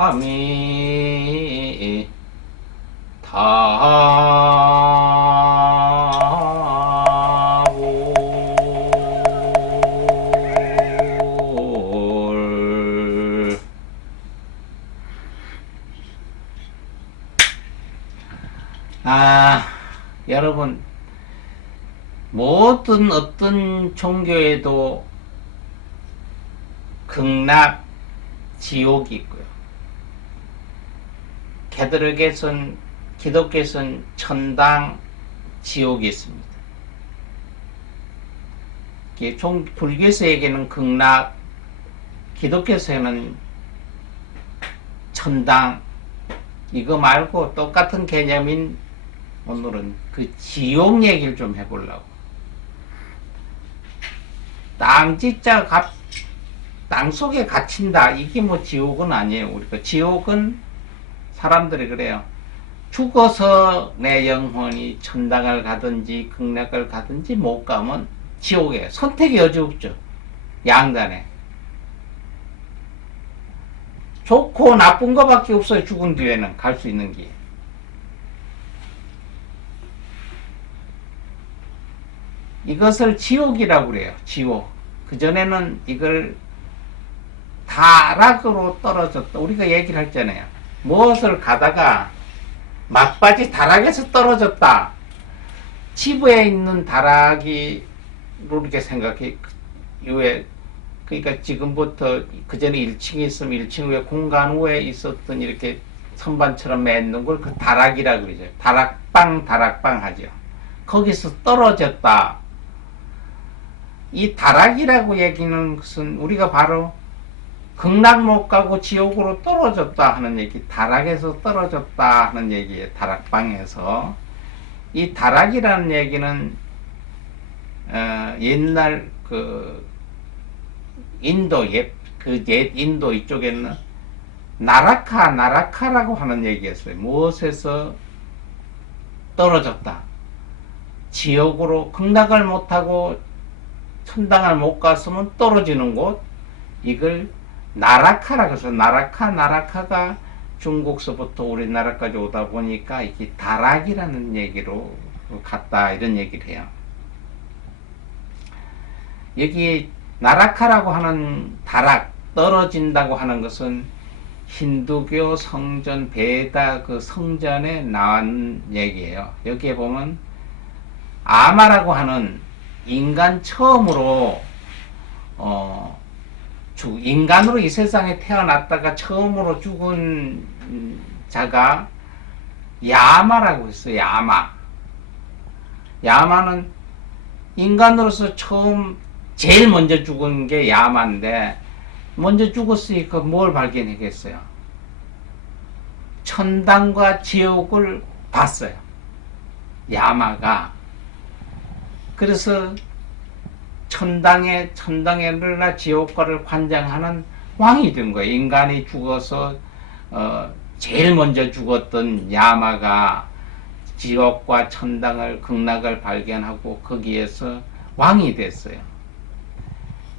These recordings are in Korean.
참이 다불. 여러분, 모든 어떤 종교에도 극락, 지옥이 있고요. 기독교에서는 천당, 지옥이 있습니다. 불교에서 얘기하는 극락, 기독교에서는 천당, 이거 말고 똑같은 개념인 오늘은 그 지옥 얘기를 좀 해보려고. 땅 속에 갇힌다. 이게 뭐 지옥은 아니에요. 우리가 지옥은 사람들이 그래요. 죽어서 내 영혼이 천당을 가든지 극락을 가든지 못 가면 지옥에 선택의 여지 없죠. 양단에. 좋고 나쁜 거밖에 없어요. 죽은 뒤에는 갈 수 있는 게. 이것을 지옥이라고 그래요. 지옥. 그전에는 이걸 다락으로 떨어졌다. 우리가 얘기를 했잖아요. 무엇을 가다가 막바지 다락에서 떨어졌다. 지부에 있는 다락이 이렇게 생각해. 그러니까 지금부터 그전에 1층에 있으면 1층 위에 공간 후에 있었던 이렇게 선반처럼 맺는 걸 그 다락이라고 그러죠. 다락방 하죠. 거기서 떨어졌다. 이 다락이라고 얘기는 것은 우리가 바로 극락 못 가고 지옥으로 떨어졌다 하는 얘기, 다락에서 떨어졌다 하는 얘기예요. 다락방에서. 이 다락이라는 얘기는 옛날 그 인도 옛 인도 이쪽에는 나라카라고 하는 얘기였어요. 무엇에서 떨어졌다. 지옥으로 극락을 못하고 천당을 못 갔으면 떨어지는 곳, 이걸 나라카라고 해서 나라카가 중국서부터 우리나라까지 오다 보니까 이게 다락이라는 얘기로 갔다, 이런 얘기를 해요. 여기 나라카라고 하는 다락, 떨어진다고 하는 것은 힌두교 성전, 베다 그 성전에 나온 얘기예요. 여기에 보면 아마라고 하는 인간 처음으로 인간으로 이 세상에 태어났다가 처음으로 죽은 자가 야마라고 했어요. 야마는 인간으로서 제일 먼저 죽은 게 야마인데, 먼저 죽었으니까 뭘 발견했겠어요? 천당과 지옥을 봤어요. 야마가. 그래서 천당에나 지옥과를 관장하는 왕이 된 거예요. 인간이 죽어서 제일 먼저 죽었던 야마가 지옥과 천당을, 극락을 발견하고 거기에서 왕이 됐어요.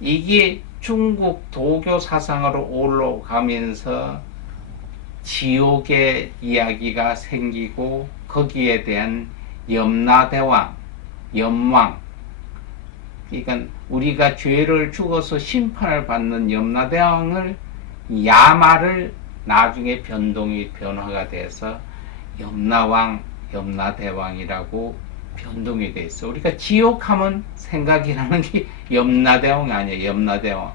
이게 중국 도교 사상으로 올라가면서 지옥의 이야기가 생기고, 거기에 대한 염라대왕, 염왕, 그러니까 우리가 죄를 죽어서 심판을 받는 염라대왕을, 야마를 나중에 변화가 돼서 염라왕, 염라대왕이라고 변동이 돼 있어. 우리가 지옥하면 생각이 나는 게 염라대왕 아니에요. 염라대왕.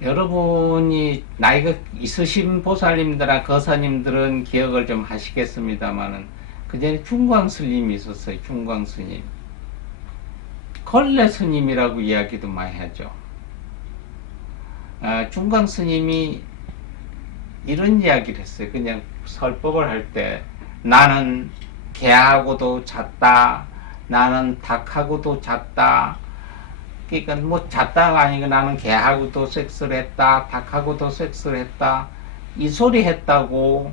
여러분이 나이가 있으신 보살님들아 거사님들은 기억을 좀 하시겠습니다만은, 그전에 중광스님이 있었어요. 중광스님. 걸레스님이라고 이야기도 많이 하죠. 중광스님이 이런 이야기를 했어요. 그냥 설법을 할 때, 나는 개하고도 잤다, 나는 닭하고도 잤다. 그러니까 뭐 잤다가 아니고 나는 개하고도 섹스를 했다, 닭하고도 섹스를 했다, 이 소리 했다고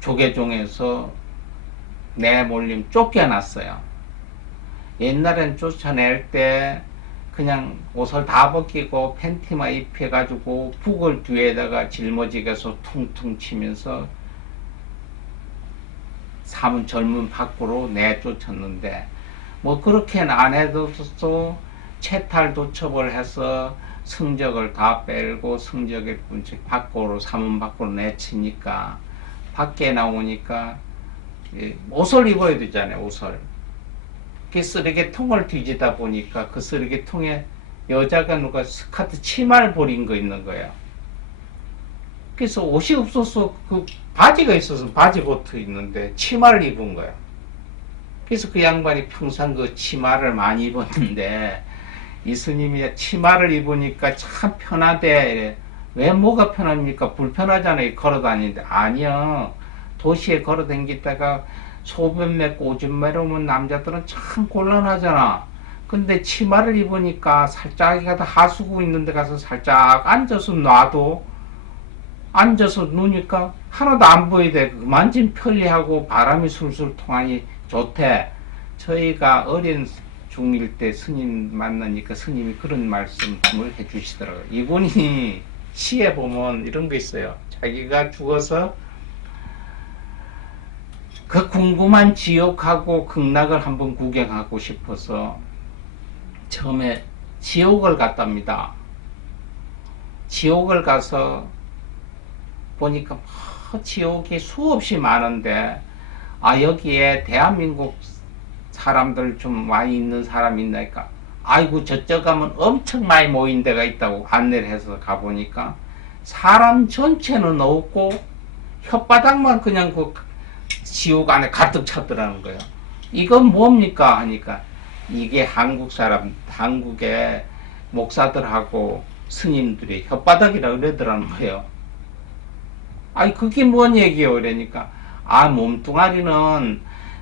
조계종에서 내몰림 쫓겨났어요. 옛날엔 쫓아낼 때 그냥 옷을 다 벗기고 팬티만 입혀가지고 북을 뒤에다가 짊어지게서 퉁퉁 치면서 젊은 밖으로 내쫓았는데, 뭐 그렇게는 안 해도 채탈도 처벌해서 성적을 다 빼고 성적을 밖으로 사문 밖으로 내치니까 밖에 나오니까 옷을 입어야 되잖아요. 옷을. 그 쓰레기통을 뒤지다 보니까 그 쓰레기통에 여자가 누가 스커트 치마를 버린 거 있는 거예요. 그래서 옷이 없어서 그 바지가 있어서 바지 붙어 있는데 치마를 입은 거예요. 그래서 그 양반이 평생 그 치마를 많이 입었는데 이 스님이 치마를 입으니까 참 편하대. 이래. 왜 뭐가 편합니까? 불편하잖아요. 걸어 다니는데. 아니요. 도시에 걸어 다니다가 소변 맺고 오줌 마려우면 남자들은 참 곤란하잖아. 근데 치마를 입으니까 살짝 가다 하수구 있는데 가서 살짝 앉아서 놔도 앉아서 누니까 하나도 안 보이대. 만진 편리하고 바람이 술술 통하니 좋대. 저희가 어린 중1 때 스님 만나니까 스님이 그런 말씀을 해주시더라고요. 이분이 시에 보면 이런 거 있어요. 자기가 죽어서 그 궁금한 지옥하고 극락을 한번 구경하고 싶어서 처음에 지옥을 갔답니다. 지옥을 가서 보니까 지옥이 수없이 많은데, 여기에 대한민국 사람들 좀 많이 있는 사람이 있나니까, 아이고 저쪽 가면 엄청 많이 모인 데가 있다고 안내를 해서 가보니까 사람 전체는 없고 혓바닥만 그냥 그 지옥 안에 가득 찼더라는 거예요. 이건 뭡니까 하니까 이게 한국의 목사들하고 스님들이 혓바닥이라고 그러더라는 거예요. 아니 그게 뭔 얘기예요? 그러니까 몸뚱아리는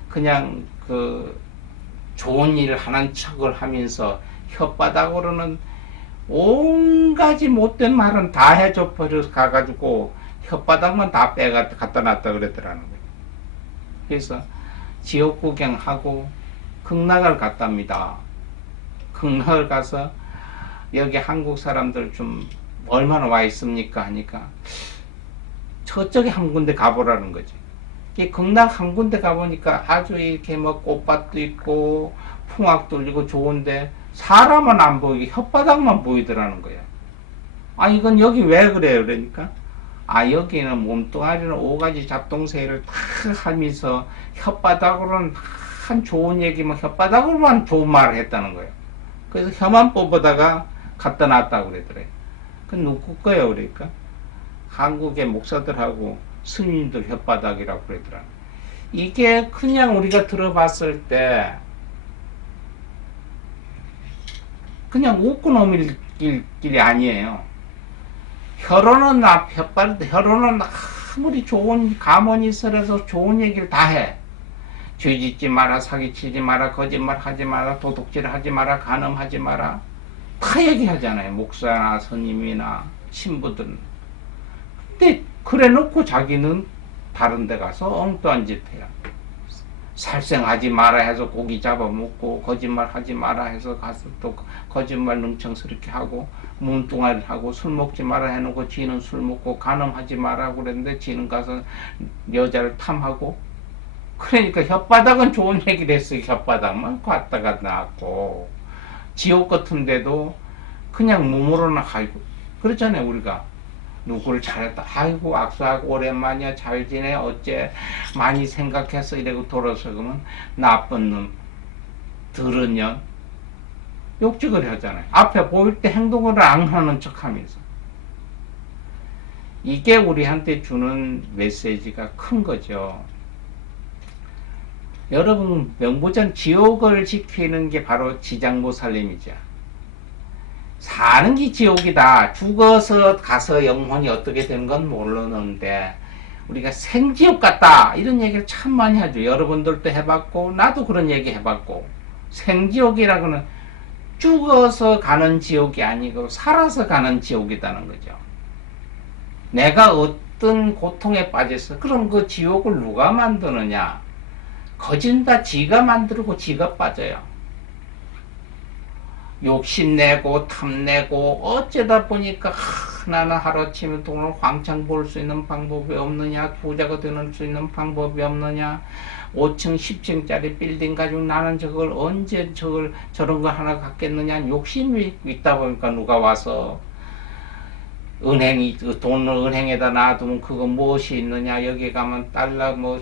그냥 그 좋은 일 하는 척을 하면서 혓바닥으로는 온가지 못된 말은 다 해줘 버려서 가가지고 혓바닥만 다 빼가 갖다 놨다 그러더라는 거예요. 그래서 지옥 구경하고 극락을 갔답니다. 극락을 가서 여기 한국 사람들 좀 얼마나 와 있습니까 하니까 저쪽에 한 군데 가보라는 거지. 극락 한 군데 가보니까 아주 이렇게 뭐 꽃밭도 있고 풍악도 있고 좋은데 사람은 안 보이게 혓바닥만 보이더라는 거예요. 이건 여기 왜 그래요? 그러니까 여기는 몸뚱아리는 5가지 잡동새를 다 하면서 혓바닥으로는 한 좋은 얘기만 혓바닥으로만 좋은 말을 했다는 거예요. 그래서 혀만 뽑아다가 갖다 놨다고 그러더래요. 그 누구 거예요? 그러니까 한국의 목사들하고 스님들 혓바닥이라고 그러더라. 이게 그냥 우리가 들어봤을 때 그냥 웃고 넘길 길이 아니에요. 혀로는 아무리 좋은 가문이 있어서 좋은 얘기를 다 해. 죄 짓지 마라, 사기치지 마라, 거짓말 하지 마라, 도둑질 하지 마라, 간음하지 마라. 다 얘기하잖아요. 목사나 스님이나 신부들은. 근데 그래 놓고 자기는 다른 데 가서 엉뚱한 짓 해요. 살생하지 마라 해서 고기 잡아먹고, 거짓말 하지 마라 해서 가서 또 거짓말 능청스럽게 하고, 몸뚱아리를 하고, 술 먹지 마라 해놓고 지는 술 먹고, 간음하지 마라 그랬는데 지는 가서 여자를 탐하고. 그러니까 혓바닥은 좋은 얘기를 했어요. 혓바닥만 갔다가 나왔고, 지옥 같은 데도 그냥 몸으로나 가고 그렇잖아요. 우리가 누구를 잘했다, 아이고 악수하고 오랜만이야, 잘 지내, 어째 많이 생각했어 이러고 돌아서 그러면 나쁜 놈, 더러운 년 욕직을 하잖아요. 앞에 보일 때 행동을 안 하는 척 하면서. 이게 우리한테 주는 메시지가 큰 거죠. 여러분, 명부전 지옥을 지키는 게 바로 지장보살님이죠. 사는 게 지옥이다. 죽어서 가서 영혼이 어떻게 되는 건 모르는데 우리가 생지옥 같다 이런 얘기를 참 많이 하죠. 여러분들도 해봤고 나도 그런 얘기 해봤고, 생지옥이라고는 죽어서 가는 지옥이 아니고 살아서 가는 지옥이라는 거죠. 내가 어떤 고통에 빠져서, 그럼 그 지옥을 누가 만드느냐? 거진 다 지가 만들고 지가 빠져요. 욕심내고 탐내고 어쩌다 보니까 나는 하루아침에 돈을 왕창 벌 수 있는 방법이 없느냐, 부자가 되는 수 있는 방법이 없느냐, 5층 10층짜리 빌딩 가지고 나는 저걸 언제 저런 거 하나 갖겠느냐, 욕심이 있다 보니까 누가 와서 돈을 은행에다 놔두면 그거 무엇이 있느냐, 여기 가면 달러 뭐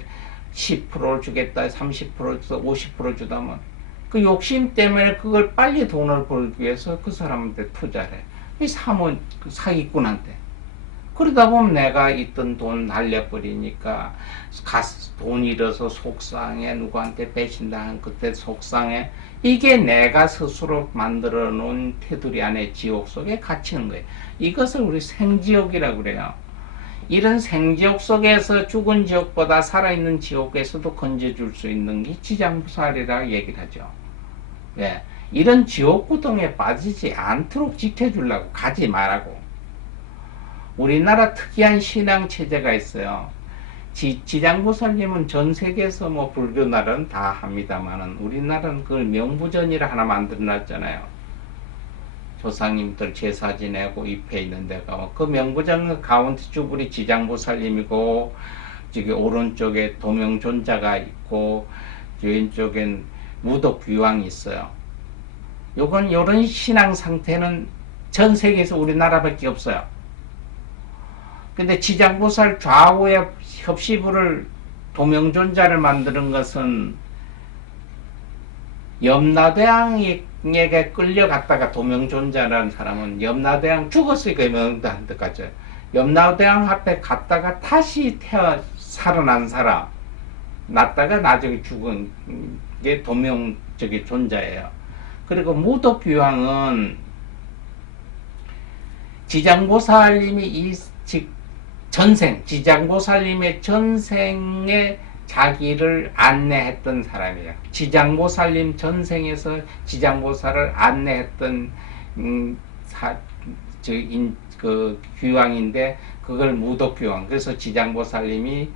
10%를 주겠다, 30% 주다, 50% 주다면 그 욕심 때문에 그걸 빨리 돈을 벌기 위해서 그 사람한테 투자를 해. 이 사기꾼한테. 그러다 보면 내가 있던 돈 날려버리니까 돈 잃어서 속상해, 누구한테 배신당한 그때 속상해. 이게 내가 스스로 만들어 놓은 테두리 안에 지옥 속에 갇히는 거예요. 이것을 우리 생지옥이라고 그래요. 이런 생지옥 속에서 죽은 지옥보다 살아있는 지옥에서도 건져줄 수 있는 게 지장부살이라고 얘기를 하죠. 예, 이런 지옥 구덩이에 빠지지 않도록 지켜주려고, 가지 말라고. 우리나라 특이한 신앙 체제가 있어요. 지장보살님은 전 세계에서 뭐 불교 나라는 다 합니다만은 우리나라는 그걸 명부전이라 하나 만들어놨잖아요. 조상님들 제사 지내고 입회 있는 데가 그 명부전 가운데 주불이 지장보살님이고, 저기 오른쪽에 도명존자가 있고 왼쪽엔 무덕귀왕이 있어요. 요런 신앙 상태는 전 세계에서 우리나라밖에 없어요. 근데 지장보살 좌우에 협시부를 도명존자를 만드는 것은 염라대왕에게 끌려갔다가, 도명존자라는 사람은 염라대왕 죽었으니까 명한테까지 염라대왕 앞에 갔다가 다시 살아난 사람, 났다가 나중에 죽은 게 존자예요. 그리고 무덕귀왕은 지장보살님이 지장보살님의 전생에 자기를 안내했던 사람이에요. 지장보살님 전생에서 지장보살을 안내했던 그 귀왕인데 그걸 무덕귀왕. 그래서 지장보살님이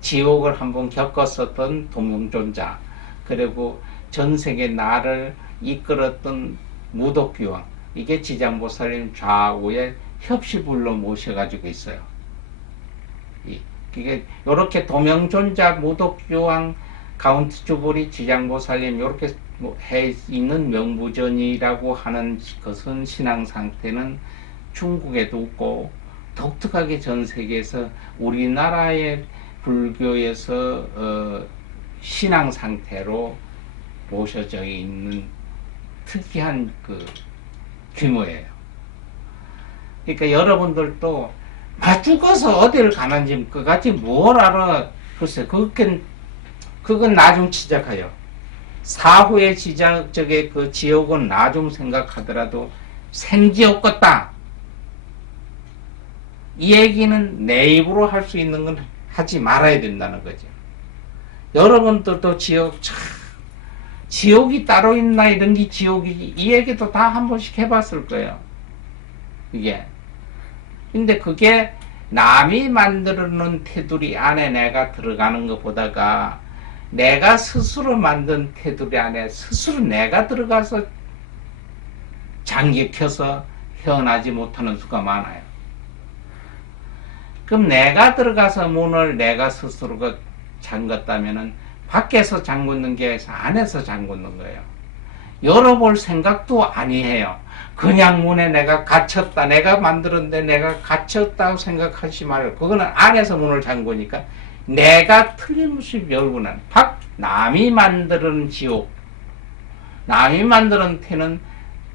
지옥을 한번 겪었었던 도명존자, 그리고 전생에 나를 이끌었던 무덕귀왕, 이게 지장보살님 좌우에 협시불로 모셔가지고 있어요. 이게 요렇게 도명존자, 무덕귀왕, 가운데주불이, 지장보살님 요렇게 해 있는 명부전이라고 하는 것은 신앙 상태는 중국에도 없고 독특하게 전 세계에서 우리나라의 불교에서 신앙 상태로 모셔져 있는 특이한 그 규모예요. 그러니까 여러분들도 죽어서 어디를 가는지 그같이 뭘 알아. 글쎄, 그건 나중 지적해요. 사후의 그 지옥은 나중 생각하더라도 생지옥 같다. 이 얘기는 내 입으로 할 수 있는 건 하지 말아야 된다는 거죠. 여러분들도 지옥이 따로 있나, 이런 게 지옥이지, 이 얘기도 다 한 번씩 해봤을 거예요. 이게. 근데 그게 남이 만들어 놓은 테두리 안에 내가 들어가는 것보다가 내가 스스로 만든 테두리 안에 스스로 내가 들어가서 잠기켜서 헤어나지 못하는 수가 많아요. 그럼 내가 들어가서 문을 내가 스스로가 잠갔다면은 밖에서 잠그는 게 안에서 잠그는 거예요. 열어볼 생각도 아니해요. 그냥 문에 내가 갇혔다, 내가 만들었는데 내가 갇혔다고 생각하지 말고, 그거는 안에서 문을 잠그니까 내가 틀림없이 열고는 남이 만드는 지옥, 남이 만드는 태는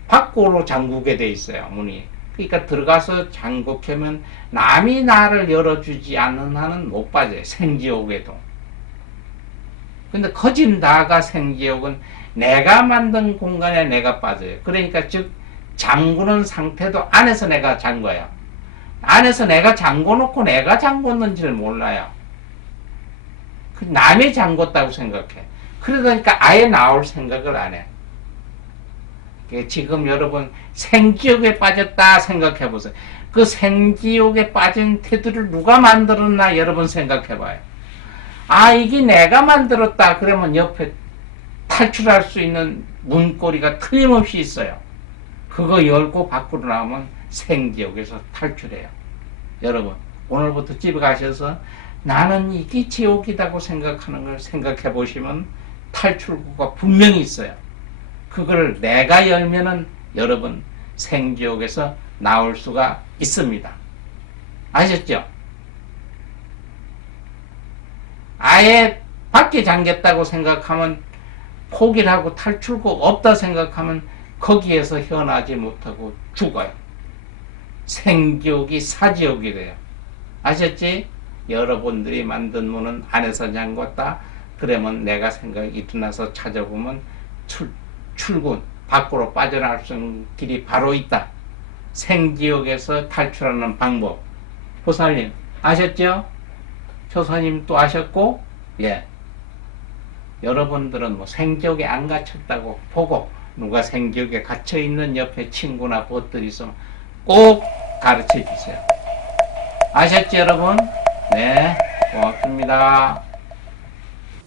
밖으로 잠그게 돼 있어요, 문이. 그러니까 들어가서 잠그면 남이 나를 열어주지 않는 한은 못 빠져요, 생지옥에도. 근데 거짓나가 생지옥은 내가 만든 공간에 내가 빠져요. 그러니까 즉 잠그는 상태도 안에서 내가 잠궈요. 안에서 내가 잠궈놓고 내가 잠궜는지를 몰라요. 남이 잠궜다고 생각해. 그러니까 아예 나올 생각을 안 해. 지금 여러분 생지옥에 빠졌다 생각해 보세요. 그 생지옥에 빠진 테두리를 누가 만들었나 여러분 생각해 봐요. 아, 이게 내가 만들었다 그러면 옆에 탈출할 수 있는 문고리가 틀림없이 있어요. 그거 열고 밖으로 나오면 생지옥에서 탈출해요. 여러분, 오늘부터 집에 가셔서 나는 이게 지옥이라고 생각하는 걸 생각해 보시면 탈출구가 분명히 있어요. 그걸 내가 열면은 여러분 생지옥에서 나올 수가 있습니다. 아셨죠? 아예 밖에 잠겼다고 생각하면, 포기를 하고 탈출구 없다 생각하면 거기에서 헤어나지 못하고 죽어요. 생지옥이 사지옥이 돼요. 아셨지? 여러분들이 만든 문은 안에서 잠궜다. 그러면 내가 생각이 일어나서 찾아보면 출근, 밖으로 빠져나갈 수 있는 길이 바로 있다. 생지옥에서 탈출하는 방법. 보살님 아셨죠? 조사님 또 아셨고, 예. 여러분들은 뭐 생지옥에 안 갇혔다고 보고 누가 생지옥에 갇혀 있는 옆에 친구나 벗들이 있으면 꼭 가르쳐 주세요. 아셨죠, 여러분? 네, 고맙습니다.